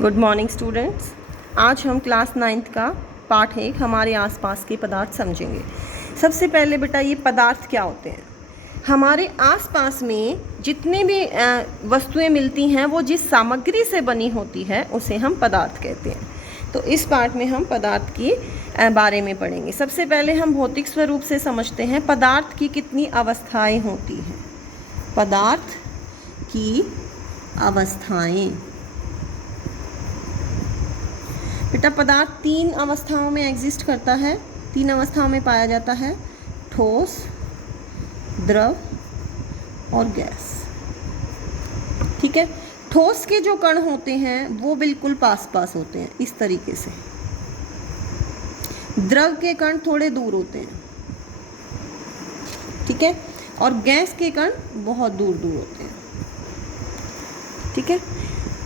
Good morning students. आज हम class 9th का पाठ 1 हमारे आसपास के पदार्थ समझेंगे। सबसे पहले बेटा ये पदार्थ क्या होते हैं। हमारे आसपास में जितने भी वस्तुएं मिलती हैं वो जिस सामग्री से बनी होती है उसे हम पदार्थ कहते हैं। तो इस पाठ में हम पदार्थ की बारे में पढ़ेंगे। सबसे पहले हम भौतिक स्वरूप से समझते हैं पदार्थ की कितनी अवस्थाएं होती हैं। पदार्थ की अवस्थाएं बेटा, पदार्थ 3 अवस्थाओं में एग्जिस्ट करता है, 3 अवस्थाओं में पाया जाता है, ठोस, द्रव और गैस। ठीक है। ठोस के जो कण होते हैं वो बिल्कुल पास पास होते हैं इस तरीके से। द्रव के कण थोड़े दूर होते हैं। ठीक है। और गैस के कण बहुत दूर दूर होते हैं। ठीक है।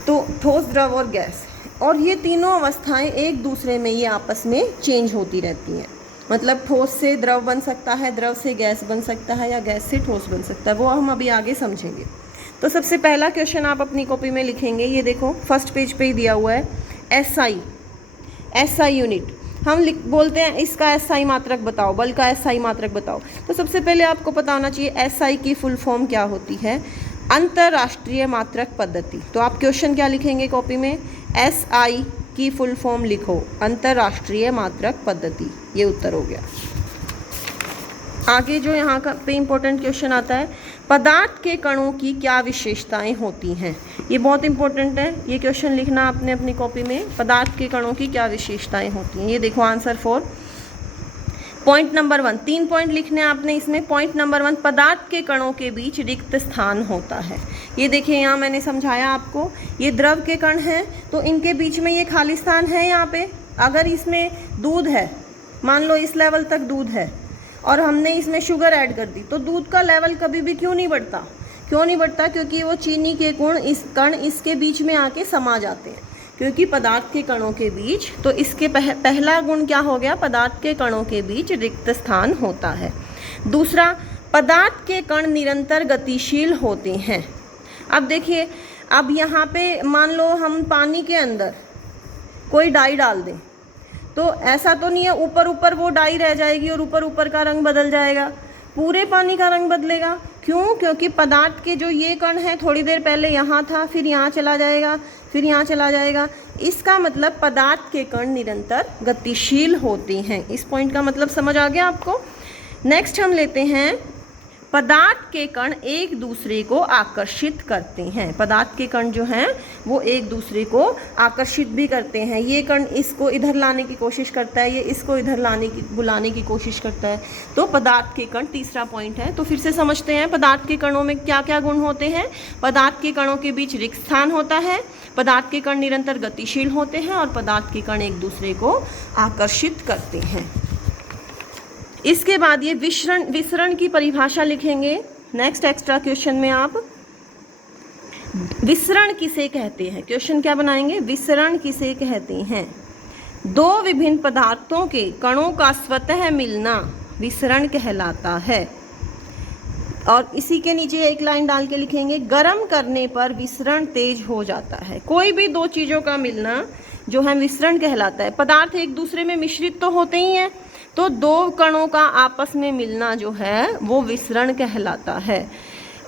तो ठोस, द्रव और गैस, और ये तीनों अवस्थाएं एक दूसरे में ये आपस में चेंज होती रहती हैं। मतलब ठोस से द्रव बन सकता है, द्रव से गैस बन सकता है, या गैस से ठोस बन सकता है, वो हम अभी आगे समझेंगे। तो सबसे पहला क्वेश्चन आप अपनी कॉपी में लिखेंगे। ये देखो फर्स्ट पेज पे ही दिया हुआ है, एसआई यूनिट। हम बोलते हैं इसका एसआई मात्रक बताओ, बल का एसआई मात्रक बताओ। तो सबसे पहले आपको पता होना चाहिए एसआई की फुल फॉर्म क्या होती है, अंतरराष्ट्रीय मात्रक पद्धति। तो आप क्वेश्चन क्या लिखेंगे कॉपी में, एसआई की फुल फॉर्म लिखो, अंतरराष्ट्रीय मात्रक पद्धति। ये उत्तर हो गया। आगे जो यहाँ का पे इम्पोर्टेंट क्वेश्चन आता है, पदार्थ के कणों की क्या विशेषताएं होती हैं। ये बहुत इंपॉर्टेंट है, ये क्वेश्चन लिखना आपने अपनी कॉपी में, पदार्थ के कणों की क्या विशेषताएं होती हैं। ये देखो आंसर 4, पॉइंट नंबर 1, 3 पॉइंट लिखने आपने इसमें। पॉइंट नंबर 1, पदार्थ के कणों के बीच रिक्त स्थान होता है। ये देखिए यहाँ मैंने समझाया आपको, ये द्रव के कण हैं तो इनके बीच में ये खाली स्थान है। यहाँ पे अगर इसमें दूध है, मान लो इस लेवल तक दूध है और हमने इसमें शुगर ऐड कर दी, तो दूध का लेवल कभी भी क्यों नहीं बढ़ता, क्योंकि वो चीनी के कण इसके बीच में आके समा जाते हैं, क्योंकि पदार्थ के कणों के बीच। तो इसके पहला गुण क्या हो गया, पदार्थ के कणों के बीच रिक्त स्थान होता है। दूसरा, पदार्थ के कण निरंतर गतिशील होते हैं। अब देखिए, अब यहाँ पे मान लो हम पानी के अंदर कोई डाई डाल दें, तो ऐसा तो नहीं है ऊपर ऊपर वो डाई रह जाएगी और ऊपर ऊपर का रंग बदल जाएगा, पूरे पानी का रंग बदलेगा। क्यों? क्योंकि पदार्थ के जो ये कण है थोड़ी देर पहले यहाँ था, फिर यहाँ चला जाएगा, फिर यहाँ चला जाएगा। इसका मतलब पदार्थ के कण निरंतर गतिशील होते हैं। इस पॉइंट का मतलब समझ आ गया आपको। नेक्स्ट हम लेते हैं, पदार्थ के कण एक दूसरे को आकर्षित करते हैं। पदार्थ के कण जो हैं वो एक दूसरे को आकर्षित भी करते हैं। ये कण इसको इधर लाने की कोशिश करता है, ये इसको इधर बुलाने की कोशिश करता है। तो पदार्थ के कण तीसरा पॉइंट है। तो फिर से समझते हैं पदार्थ के कणों में क्या क्या गुण होते हैं। पदार्थ के कणों के बीच रिक्त स्थान होता है, पदार्थ के कण निरंतर गतिशील होते हैं, और पदार्थ के कण एक दूसरे को आकर्षित करते हैं। इसके बाद ये विसरण की परिभाषा लिखेंगे। नेक्स्ट एक्स्ट्रा क्वेश्चन में आप विसरण किसे कहते हैं, क्वेश्चन क्या बनाएंगे, विसरण किसे कहते हैं। दो विभिन्न पदार्थों के कणों का स्वतः मिलना विसरण कहलाता है। और इसी के नीचे एक लाइन डाल के लिखेंगे, गर्म करने पर विसरण तेज हो जाता है। कोई भी दो चीज़ों का मिलना जो है विसरण कहलाता है। पदार्थ एक दूसरे में मिश्रित तो होते ही हैं, तो दो कणों का आपस में मिलना जो है वो विसरण कहलाता है।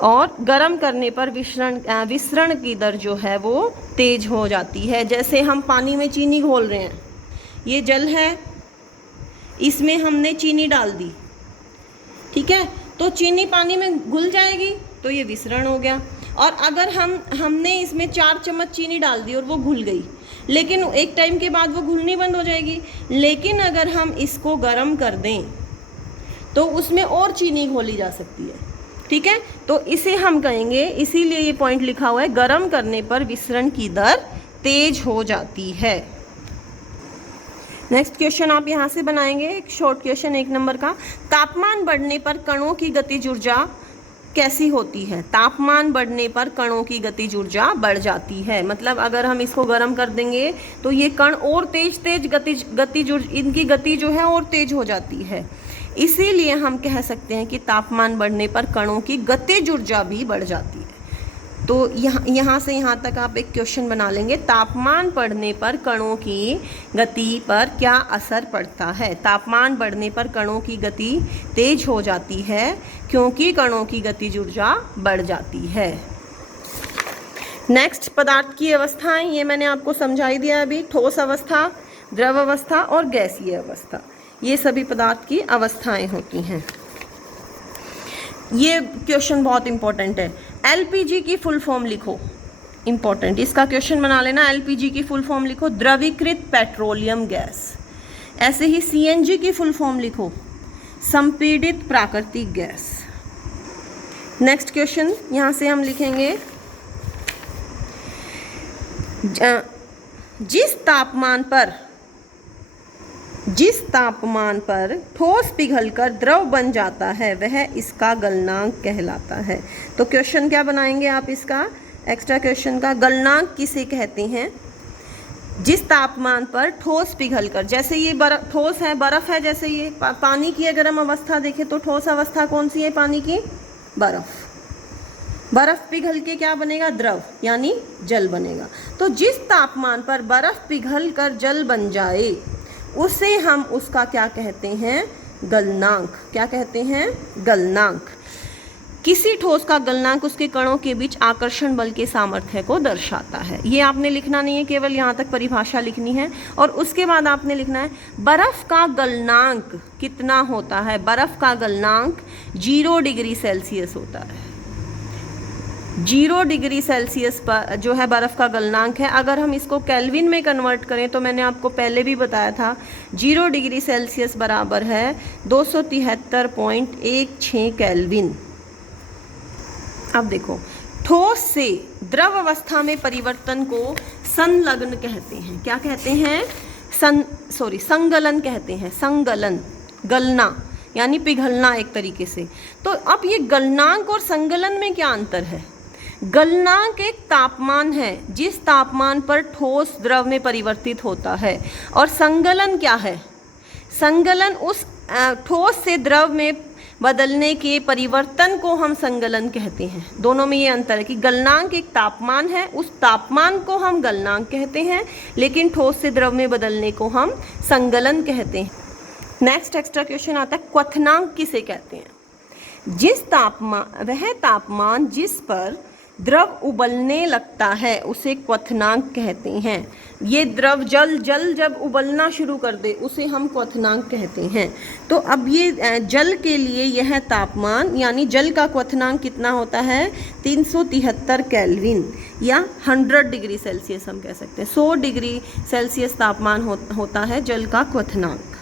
और गर्म करने पर विसरण की दर जो है वो तेज हो जाती है। जैसे हम पानी में चीनी घोल रहे हैं, ये जल है, इसमें हमने चीनी डाल दी, ठीक है, तो चीनी पानी में घुल जाएगी, तो ये विसरण हो गया। और अगर हमने इसमें 4 चम्मच चीनी डाल दी और वो घुल गई, लेकिन एक टाइम के बाद वो घुलनी बंद हो जाएगी। लेकिन अगर हम इसको गर्म कर दें तो उसमें और चीनी घोली जा सकती है। ठीक है, तो इसे हम कहेंगे, इसीलिए ये पॉइंट लिखा हुआ है, गर्म करने पर विसरण की दर तेज हो जाती है। नेक्स्ट क्वेश्चन आप यहाँ से बनाएंगे, एक शॉर्ट क्वेश्चन 1 नंबर का। तापमान बढ़ने पर कणों की गतिज ऊर्जा कैसी होती है। तापमान बढ़ने पर कणों की गतिज ऊर्जा बढ़ जाती है। मतलब अगर हम इसको गर्म कर देंगे तो ये कण और इनकी गति जो है और तेज हो जाती है। इसीलिए हम कह सकते हैं कि तापमान बढ़ने पर कणों की गतिज ऊर्जा भी बढ़ जाती है। तो यहाँ से यहाँ तक आप एक क्वेश्चन बना लेंगे। तापमान बढ़ने पर कणों की गति पर क्या असर पड़ता है? तापमान बढ़ने पर कणों की गति तेज हो जाती है क्योंकि कणों की गतिज ऊर्जा बढ़ जाती है। नेक्स्ट, पदार्थ की अवस्थाएं, ये मैंने आपको समझाई दिया अभी। ठोस अवस्था, द्रव अवस्था और गैसीय अवस्था, ये सभी पदार्थ की अवस्थाएं होती हैं। ये क्वेश्चन बहुत इंपॉर्टेंट है। एलपीजी की फुल फॉर्म लिखो, इंपॉर्टेंट, इसका क्वेश्चन बना लेना। एलपीजी की फुल फॉर्म लिखो, द्रवीकृत पेट्रोलियम गैस। ऐसे ही सीएनजी की फुल फॉर्म लिखो, संपीड़ित प्राकृतिक गैस। नेक्स्ट क्वेश्चन यहाँ से हम लिखेंगे, जिस तापमान पर ठोस पिघलकर द्रव बन जाता है वह इसका गलनांक कहलाता है। तो क्वेश्चन क्या बनाएंगे आप इसका, एक्स्ट्रा क्वेश्चन का, गलनांक किसे कहते हैं? जिस तापमान पर ठोस पिघलकर, जैसे ये ठोस है, बर्फ है, जैसे ये पानी की अगर हम अवस्था देखें तो ठोस अवस्था कौन सी है पानी की? बर्फ। बर्फ पिघल के क्या बनेगा? द्रव, यानी जल बनेगा। तो जिस तापमान पर बर्फ पिघल कर जल बन जाए उसे हम उसका क्या कहते हैं? गलनांक। क्या कहते हैं? गलनांक। किसी ठोस का गलनांक उसके कणों के बीच आकर्षण बल के सामर्थ्य को दर्शाता है। ये आपने लिखना नहीं है, केवल यहाँ तक परिभाषा लिखनी है और उसके बाद आपने लिखना है बर्फ का गलनांक कितना होता है। बर्फ का गलनांक 0 डिग्री सेल्सियस होता है। 0 डिग्री सेल्सियस पर जो है बर्फ़ का गलनांक है। अगर हम इसको केल्विन में कन्वर्ट करें तो मैंने आपको पहले भी बताया था 0 डिग्री सेल्सियस बराबर है 273.16 केल्विन। अब देखो, ठोस से द्रव अवस्था में परिवर्तन को संलग्न कहते हैं। क्या कहते हैं? संगलन कहते हैं। संगलन, गलना यानी पिघलना एक तरीके से। तो अब ये गलनांक और संगलन में क्या अंतर है? गलनांक एक तापमान है जिस तापमान पर ठोस द्रव में परिवर्तित होता है, और संगलन क्या है? संगलन उस ठोस से द्रव में बदलने के परिवर्तन को हम संगलन कहते हैं। दोनों में ये अंतर है कि गलनांक एक तापमान है, उस तापमान को हम गलनांक कहते हैं, लेकिन ठोस से द्रव में बदलने को हम संगलन कहते हैं। नेक्स्ट एक्स्ट्रा क्वेश्चन आता है, क्वथनांक किसे कहते हैं? वह तापमान जिस पर द्रव उबलने लगता है उसे क्वथनांक कहते हैं। ये द्रव जल जब उबलना शुरू कर दे उसे हम क्वथनांक कहते हैं। तो अब ये जल के लिए यह तापमान यानी जल का क्वथनांक कितना होता है? 373 केल्विन या 100 डिग्री सेल्सियस हम कह सकते हैं। 100 डिग्री सेल्सियस तापमान होता है जल का क्वथनांक।